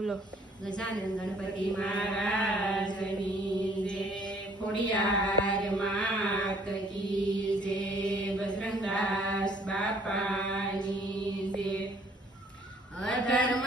બોલો. ગજાનંદ ગણપતિ મહારાજની જય ખોડિયાર માત કી જે બજરંગદાસ બાપાની જય અધર્મ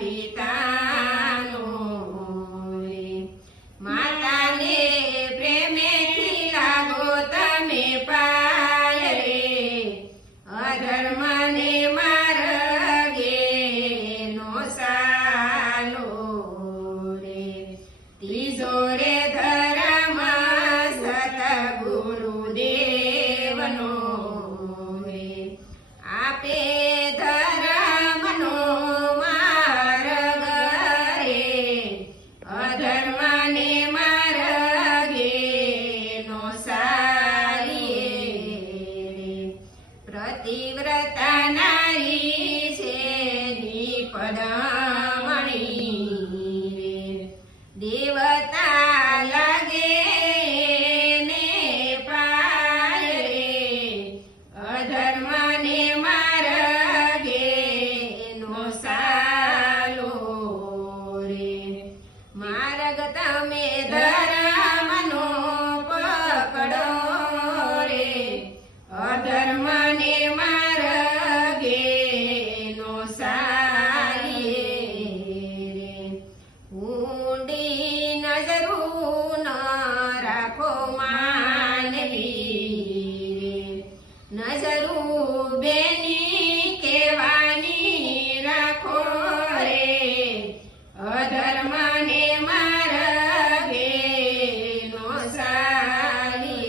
capita. નજરું બેની કેવાની અધર્મને મારગે નો સારી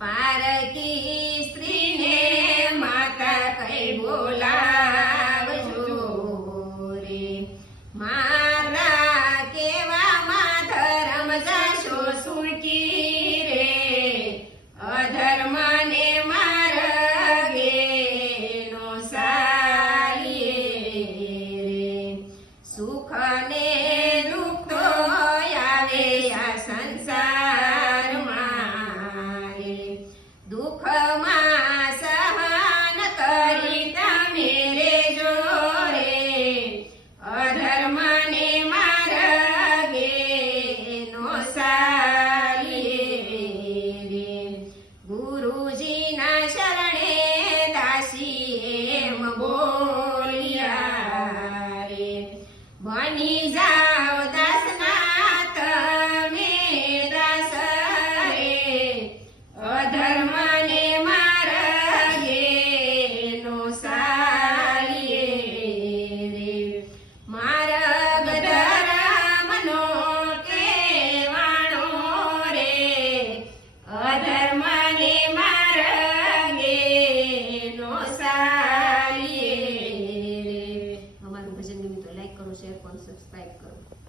પારકી સ્ત્રીને માતા કઈ બોલા Hallelujah.